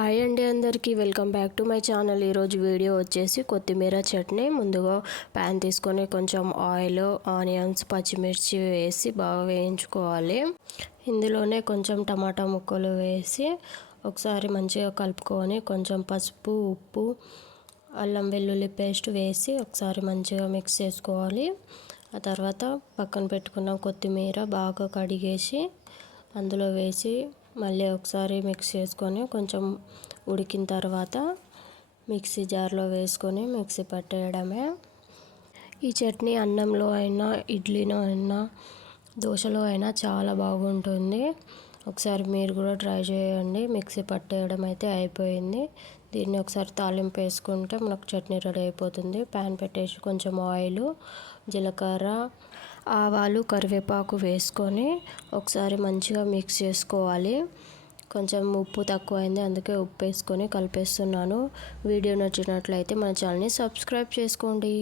Hi అండి, అందరికీ welcome back to my channel. ఈరోజు వీడియో వచ్చేసి కొత్తిమీర చట్నీ. ముందుగా ప్యాన్ తీసుకొని కొంచెం ఆయిల్, ఆనియన్స్, పచ్చిమిర్చి వేసి బాగా వేయించుకోవాలి. ఇందులోనే కొంచెం టమాటా ముక్కలు వేసి ఒకసారి మంచిగా కలుపుకొని కొంచెం పసుపు, ఉప్పు, అల్లం వెల్లుల్లి పేస్ట్ వేసి ఒకసారి మంచిగా మిక్స్ చేసుకోవాలి. ఆ తర్వాత పక్కన పెట్టుకున్న కొత్తిమీర బాగా కడిగేసి అందులో వేసి మళ్ళీ ఒకసారి మిక్స్ చేసుకొని కొంచెం ఉడికిన తర్వాత మిక్సీ జార్లో వేసుకొని మిక్సీ పట్టేయడమే. ఈ చట్నీ అన్నంలో అయినా, ఇడ్లీలో అయినా, దోశలో అయినా చాలా బాగుంటుంది. ఒకసారి మీరు కూడా ట్రై చేయండి. మిక్సీ పట్టేయడం అయితే అయిపోయింది. దీన్ని ఒకసారి తాలింపు వేసుకుంటే మనకు చట్నీ రెడీ అయిపోతుంది. ప్యాన్ పెట్టేసి కొంచెం ఆయిల్, జీలకర్ర, ఆవాలు, కరివేపాకు వేసుకొని ఒకసారి మంచిగా మిక్స్ చేసుకోవాలి. కొంచెం ఉప్పు తక్కువైంది, అందుకే ఉప్పు వేసుకొని కలిపేస్తున్నాను. వీడియో నచ్చినట్లయితే మన ఛానల్ని సబ్స్క్రైబ్ చేసుకోండి.